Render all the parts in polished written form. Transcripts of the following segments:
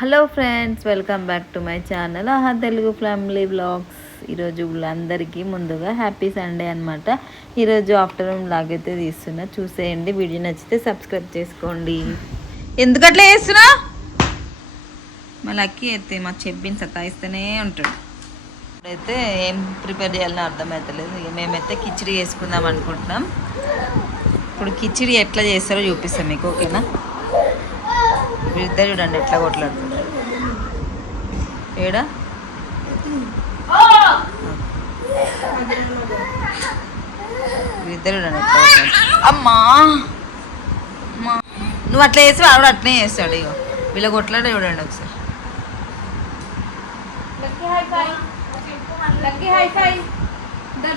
Hello friends, welcome back to my channel ఆహా Telugu family vlogs. ఈరోజు అందరికీ ముందుగా హ్యాపీ సండే అనమాట. ఈరోజు ఆఫ్టర్నూన్ వ్లాగ్ అయితే తీస్తున్నా, చూసేయండి. వీడియో నచ్చితే సబ్స్క్రైబ్ చేసుకోండి. ఎందుకట్లా చేస్తున్నా మా లక్కీ అయితే మా చెబ్బిని సతాయిస్తూనే ఉంటాడు. ఇప్పుడైతే ఏం ప్రిపేర్ చేయాలని అర్థమవుతలేదు. ఇక మేమైతే కిచిడి చేసుకుందాం అనుకుంటున్నాం. ఇప్పుడు కిచిడి ఎట్లా చేస్తారో చూపిస్తాం మీకు, ఓకేనా? వీళ్ళిద్దరు చూడండి ఎట్లా కొట్లాడుతున్నారు. ఏడా వీళ్ళిద్దరు చూడండి ఎట్లా కొట్లాడుతున్నారు. అమ్మా నువ్వు అట్లా చేస్తే వాడు అట్లనే చేస్తాడు. ఇక వీళ్ళ కొట్లాడే చూడండి ఒకసారి.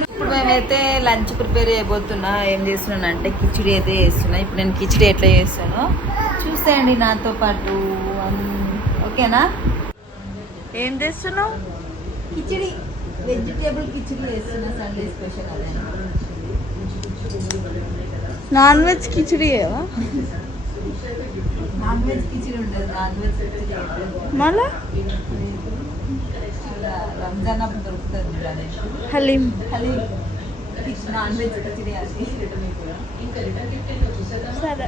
ఇప్పుడు మేమైతే లంచ్ ప్రిపేర్ చేయబోతున్నా. ఏం చేస్తున్నానంటే కిచిడి అయితే చేస్తున్నా. ఇప్పుడు నేను కిచిడి ఎట్లా చేస్తానో చూసేయండి నాతో పాటు, ఓకేనా? ఏం చేస్తున్నావు? కిచిడి, వెజిటేబుల్ కిచిడి చేస్తున్నా. సండే స్పెషల్ అదే. Non veg khichdi non veg khichdi ఉండదు, నాన్ వెజ్ కిచిడి మళ్ళా రంజాన్ అప్పుడు దొరుకుతుంది చూడాలి. హలీం నాన్ వెజ్ కిచిడి అది. సరే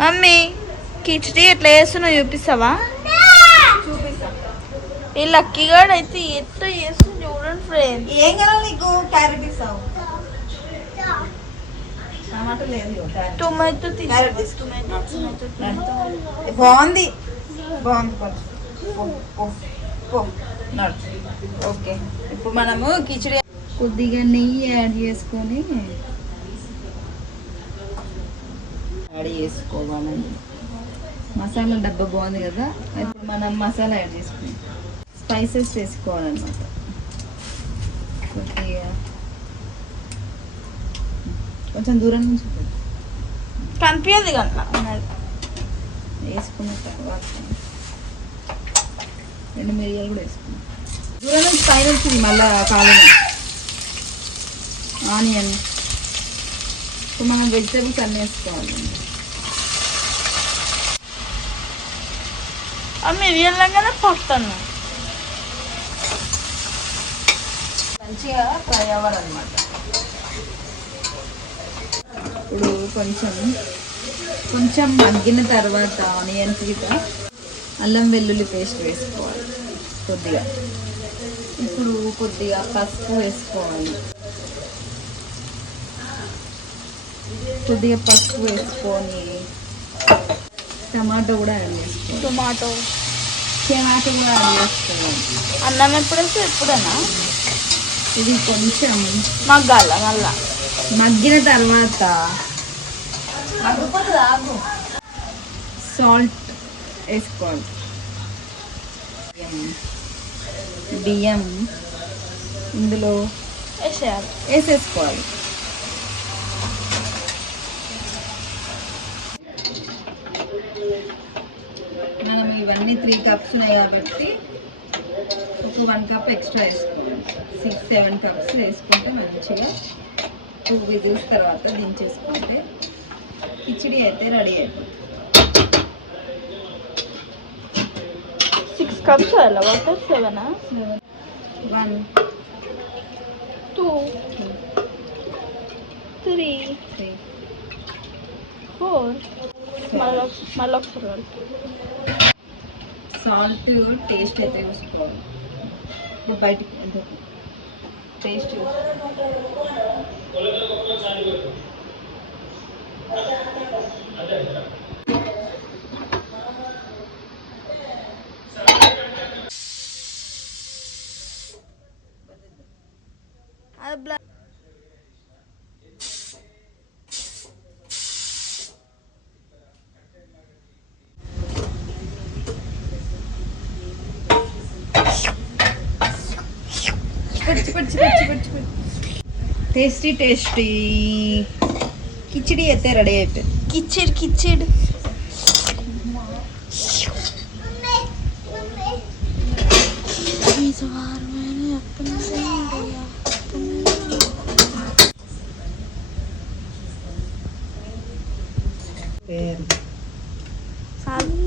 మమ్మీ, కిచిడి ఎట్లా చేస్తున్నావు చూపిస్తావా? చూపిస్తాం. ఈ లక్కీ గార్డ్ అయితే ఎట్లా చేస్తుంది చూడండి ఫ్రెండ్స్. ఏం కావాలి నీకు? క్యారెట్ ఇస్తావు, టమాటో లేదు, టొమాటో క్యారెట్ తీసుకో. బాగుంది ఓకే. ఇప్పుడు మనము కిచిడి కొద్దిగా నెయ్యి యాడ్ చేసుకోవాలి. మసాలా డబ్బా బాగుంది కదా. ఇప్పుడు మనం మసాలా యాడ్ చేసుకుని స్పైసెస్ వేసుకోవాలన్నమాట. కొద్దిగా కొంచెం దూరం నుంచి కనిపించదు కదా. వేసుకున్న తర్వాత 2 మిరియాలు కూడా వేసుకున్నాం. దూరం నుంచి పైన వచ్చింది మళ్ళీ కాలం. ఆనియన్, ఇప్పుడు మనం వెజిటేబుల్స్ అన్నీ వేసుకోవాలి. మిరియాలంగానే పడతాను. మంచిగా ఫ్రై అవ్వాలన్నమాట. ఇప్పుడు కొంచెం మగ్గిన తర్వాత ఆనియన్స్ గిట్ట అల్లం వెల్లుల్లి పేస్ట్ వేసుకోవాలి కొద్దిగా. ఇప్పుడు కొద్దిగా పసుపు వేసుకోవాలి. కొద్దిగా పసుపు వేసుకొని టమాటో కూడా యాడ్ చేసుకోవాలి. టొమాటో కూడా యాడ్ చేసుకోవాలి. అన్నం ఎప్పుడైతే ఎప్పుడైనా ఇది కొంచెం మగ్గాల. మళ్ళా మగ్గిన తర్వాత సాల్ట్ వేసుకోవాలి. బియ్యం ఇందులో వేసేసుకోవాలి. మనం ఇవన్నీ 3 కప్స్ ఉన్నాయి కాబట్టి ఒక 1 కప్ ఎక్స్ట్రా వేసుకోవాలి. 6-7 కప్స్ వేసుకుంటే మంచిగా 2 విజిల్స్ తర్వాత దించేసుకుంటే కిచిడి అయితే రెడీ అయిపోతుంది. 6 కప్స్ అలా వాటర్ 7 1 2 3 4 మళ్ళీ ఒకసారి సాల్ట్ టేస్ట్ అయితే చూసుకోవాలి. బయటికి టేస్ట్ టేస్టీ కిచిడి అయితే రెడీ అయిపోయింది. కిచిడి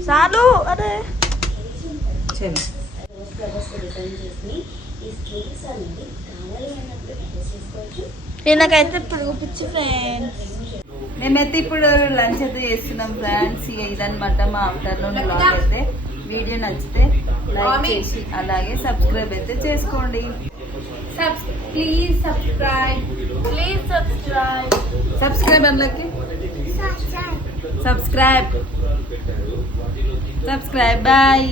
చాలు. అరే చలో నాకైతే పురుగు పిచ్చి ఫ్రెండ్స్. మేమైతే ఇప్పుడు లంచ్ అయితే చేస్తున్నాం ఫ్రెండ్స్. ఇక ఇదనమాట మా ఆఫ్టర్నూన్ బ్లాగ్ అయితే. వీడియో నచ్చితే లైక్ చేసి అలాగే సబ్స్క్రైబ్ అయితే చేసుకోండి. ప్లీజ్ సబ్స్క్రైబ్ అందరికి సబ్స్క్రైబ్ బాయ్.